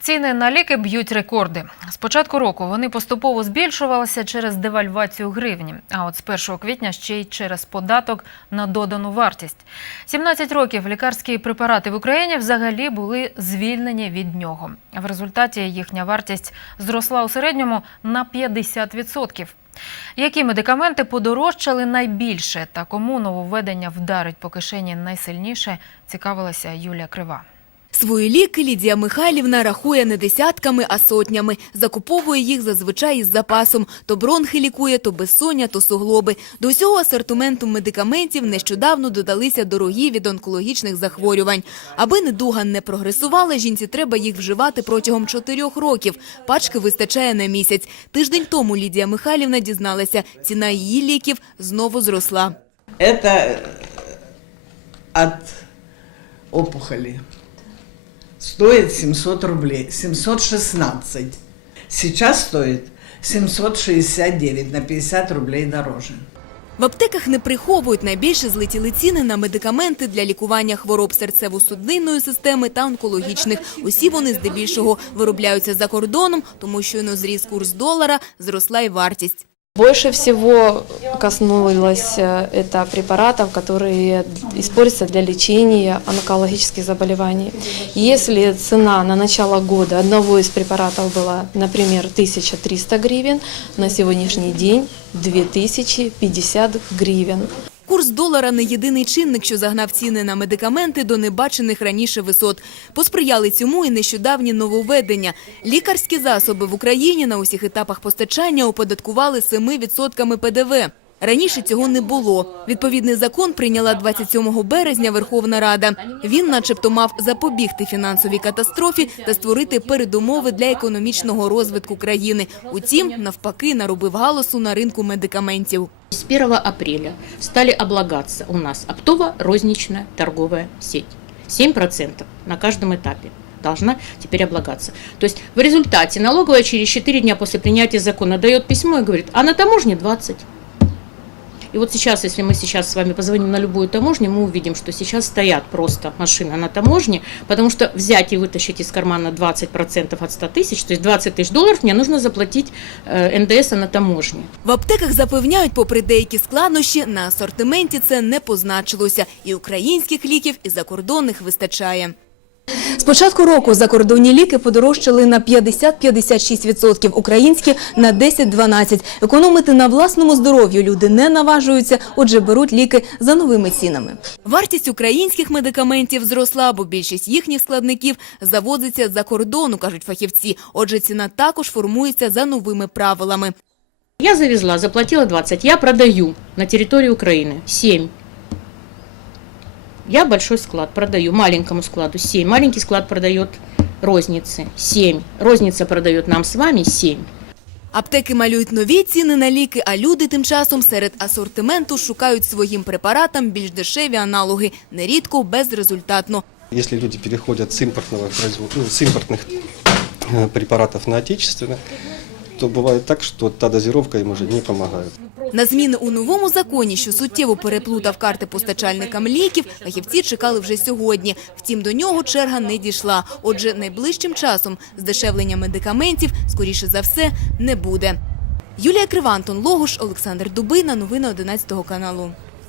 Ціни на ліки б'ють рекорди. З початку року вони поступово збільшувалися через девальвацію гривні, а от з 1 квітня ще й через податок на додану вартість. 17 років лікарські препарати в Україні взагалі були звільнені від нього. В результаті їхня вартість зросла у середньому на 50%. Які медикаменти подорожчали найбільше та кому нововведення вдарить по кишені найсильніше, цікавилася Юлія Крива. Свої ліки Лідія Михайлівна рахує не десятками, а сотнями. Закуповує їх зазвичай із запасом. То бронхи лікує, то безсоння, то суглоби. До усього асортименту медикаментів нещодавно додалися дорогі від онкологічних захворювань. Аби недуга не прогресувала, жінці треба їх вживати протягом чотирьох років. Пачки вистачає на місяць. Тиждень тому Лідія Михайлівна дізналася, ціна її ліків знову зросла. Э, от опухоли. Стоит 700 рублей, 716. Сейчас стоит 769, на 50 рублей дороже. В аптеках не приховують найбільше злетіли ціни на медикаменти для лікування хвороб серцево-судинної системи та онкологічних. Усі вони здебільшого виробляються за кордоном, тому щойно зріс курс долара, зросла й вартість. Больше всего коснулось э, это препаратов, которые используются для лечения онкологических заболеваний. Если цена на начало года одного из препаратов была, например, 1300 гривен, на сегодняшний день 2050 гривен. Курс долара не єдиний чинник, що загнав ціни на медикаменти до небачених раніше висот. Посприяли цьому і нещодавні нововведення. Лікарські засоби в Україні на усіх етапах постачання оподаткували 7% ПДВ. Раніше цього не було. Відповідний закон прийняла 27 березня Верховна Рада. Він начебто мав запобігти фінансовій катастрофі та створити передумови для економічного розвитку країни. Утім, навпаки, наробив галасу на ринку медикаментів. С 1 апреля стали облагаться у нас оптово-розничная торговая сеть. 7% на каждом этапе должна теперь облагаться. То есть в результате налоговая через 4 дня после принятия закона дает письмо и говорит, а на таможне 20. И вот сейчас, если мы сейчас с вами позвоним на любую таможню, мы увидим, что сейчас стоят просто машины на таможне, потому что взять и вытащить из кармана 20% от 100 тысяч, то есть 20 тысяч долларов мне нужно заплатить э, НДС на таможне. В аптеках запевняють, попри деякі складнощі, на асортименті це не позначилося. І українських ліків, і закордонних вистачає. З початку року закордонні ліки подорожчали на 50-56%, українські – на 10-12%. Економити на власному здоров'ю люди не наважуються, отже беруть ліки за новими цінами. Вартість українських медикаментів зросла, бо більшість їхніх складників завозиться з-за кордону, кажуть фахівці. Отже, ціна також формується за новими правилами. Я завезла, заплатила 20, я продаю на территории Украины 7. Я большой склад продаю, маленькому складу 7. Маленький склад продает розницы 7. Розница продает нам с вами 7. Аптеки малюють нові ціни на ліки, а люди тим часом серед асортименту шукають своїм препаратам більш дешеві аналоги, нерідко безрезультатно. Если люди переходят с, импортного производ- ну, с импортных э, препаратов на отечественные, то бывает так, что та дозировка им уже не помогает. На зміни у новому законі, що суттєво переплутав карти постачальникам ліків, фахівці чекали вже сьогодні. Втім, до нього черга не дійшла. Отже, найближчим часом здешевлення медикаментів, скоріше за все, не буде. Юлія Кривантон, Логуш, Олександр Дубина. Новини 11 каналу.